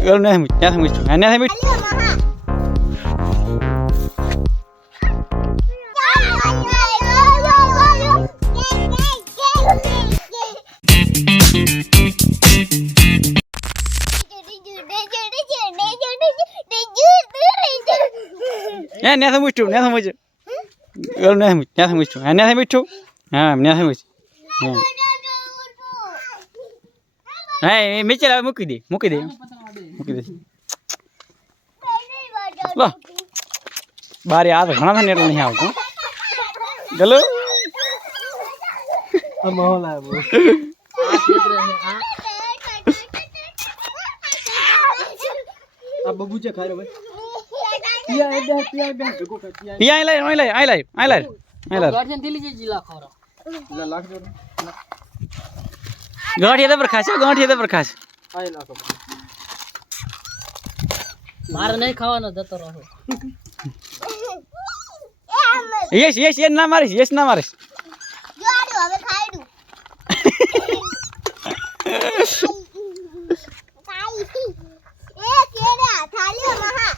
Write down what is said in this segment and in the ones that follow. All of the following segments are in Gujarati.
નહીં ત્યાંથી મૂછ ત્યાંથી મૂછ ત્યાંથી મૂછું ત્યાંથી મૂછ નહીં ત્યાંથી મૂછું ત્યાંથી મૂછું હા ત્યાંથી મૂછ હા એ મિચેલ હવે મૂકી દે મૂકી દે લો બારે આ તો ઘણા થાય ને એટલે નહીં આવતું ગલો બગુચે ખાય ભાઈ પિયા આઈ લાય ગાંઠિયા પર ખાશે ગાંઠિયા પર ખાશે મારે નહીં ખાવાનો જતો રહો યસ ના મારીશ હવે ખાઈડું એ કેડા થાલ્યો મહા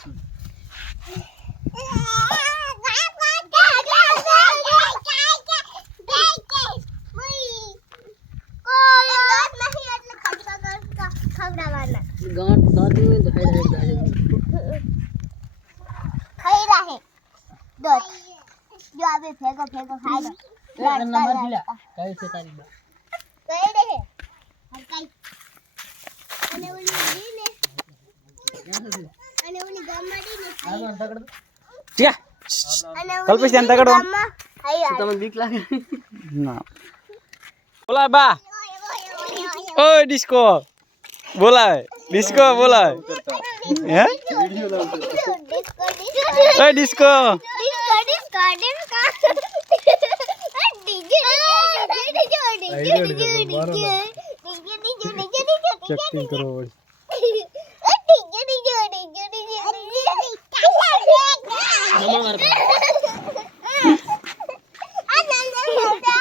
जो अबे फेंको खाएगा नंबर दिला कई से तारी बा कई दे और कई અને ઓલી દીને અને ઓલી ગામડી ને આનો તકડ ઠીક અને કલ્પેશ ધ્યાન તકડો તમને બીક લાગે ના બોલા બા ઓય ડિસ્કો બોલાય હે ઓય ડિસ્કો ચેકિંગ કરો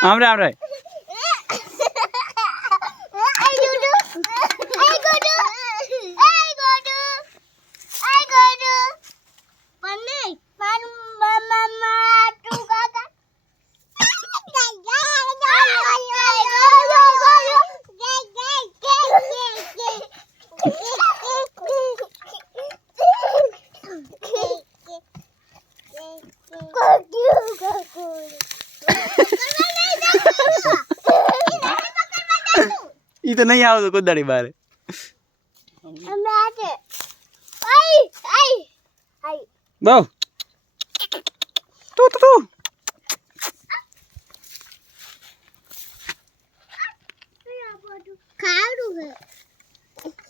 આમરે ઈ તો નહીં આવતો કોદાડી બારે બહુ તું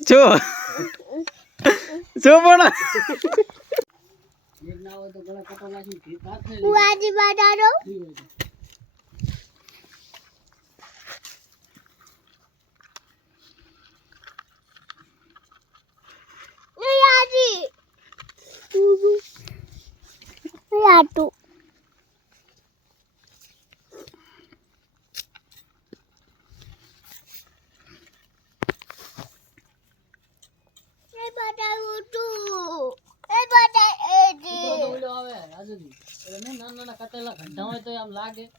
જો પણ એક ના હોય તો ગળા કટોલા થી ભાત થઈ હું આજે બાટાડો Satu. Hebat itu. Hebat ini. તો આવે રાજુજી એટલે નાના કટેલા ઘંટા હોય તો આમ લાગે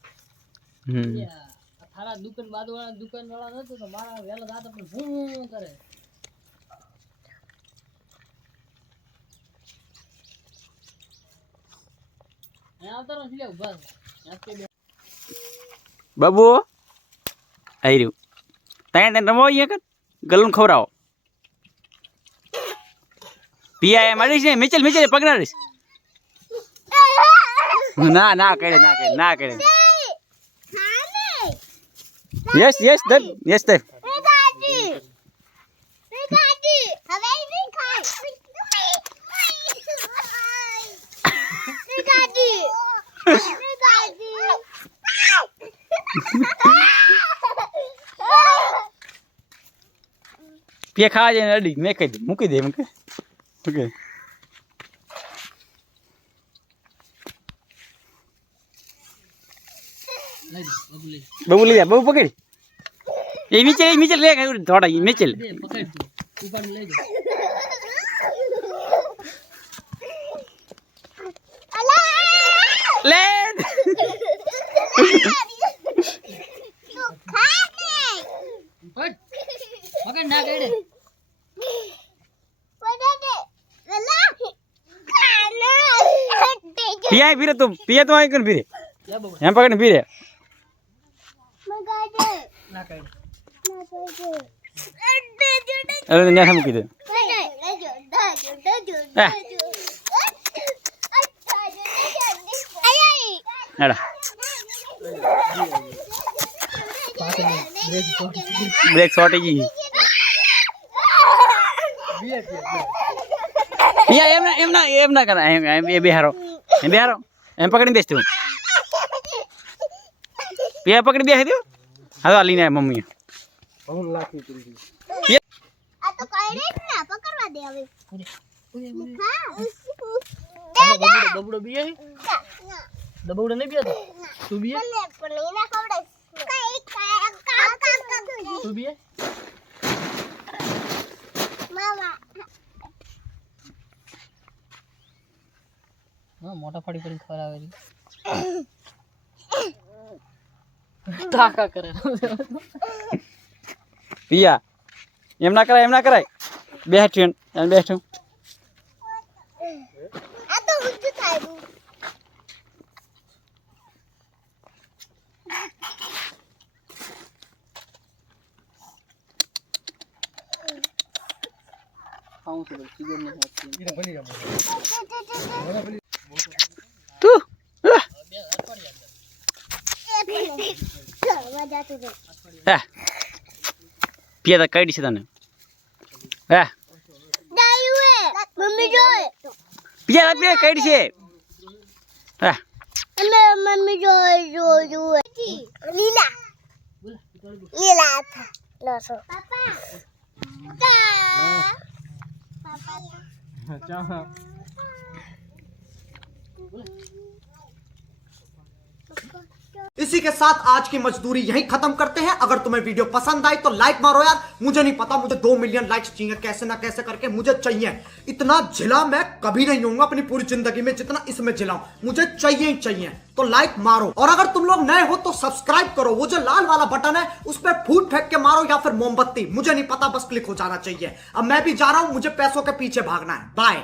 થારા દુકાન વાળા નતો તો મારા વેલા દાદા પણ ભૂ કરે બાબુ આવી રહ્યું તને રમો અહીંયા કર ગલું ખવડાવો પિયા એમ અડીશ ને મિચેલ પકડાડીશ ના કરે યસ ધર પે ખાવા જાય અડી મેં કહી દે મૂકી દે ઓકે બબુ લઈ જા બબુ પકડ એ મિચેલ લે થોડા મિચેલ પકડ તું ઉપર લઈ જા લે હટ. મગન ના કેડે. પિયા ફીરે તું પિયા તો અહીં ફીરે લે બબુ. એમ પકડીને ફીરે ના કેડે. અરે ન્યા મૂકી દે હેડા બ્રેક શોર્ટ ગઈ પિયા એમ ના કરા એમ બેહારો એમ પકડીને બેસતું પિયા પકડી બેસી દઉં હા તો લઈને મમ્મી બબડો બીએ. દબવડો નહીં બીએ તો. તું બીએ. તું બીએ. હા મોટા ફાડી ફાડી ખવડાવે છે. તાકા કરે. પિયા એમ ના કરાય બેઠું એમ બેઠું ખાઉં છું ચીગર ને તું હે પિયા તો કઈ છે તને હે મમ્મી જોઈ પિયા કઈ છે હે મમ્મી જોઈ લીલા લીલા લસો પાપા इसी के साथ आज की मजदूरी यहीं खत्म करते हैं। अगर तुम्हें वीडियो पसंद आई तो लाइक मारो यार। मुझे नहीं पता, मुझे 2 मिलियन लाइक्स चाहिए, कैसे ना कैसे करके मुझे चाहिए। इतना झिला मैं कभी नहीं होऊंगा अपनी पूरी जिंदगी में जितना इसमें झिलाऊं, मुझे चाहिए ही चाहिए। तो लाइक मारो, और अगर तुम लोग नए हो तो सब्सक्राइब करो। वो जो लाल वाला बटन है उस पर फूट फेंक के मारो या फिर मोमबत्ती, मुझे नहीं पता, बस क्लिक हो जाना चाहिए। अब मैं भी जा रहा हूं, मुझे पैसों के पीछे भागना है। बाय।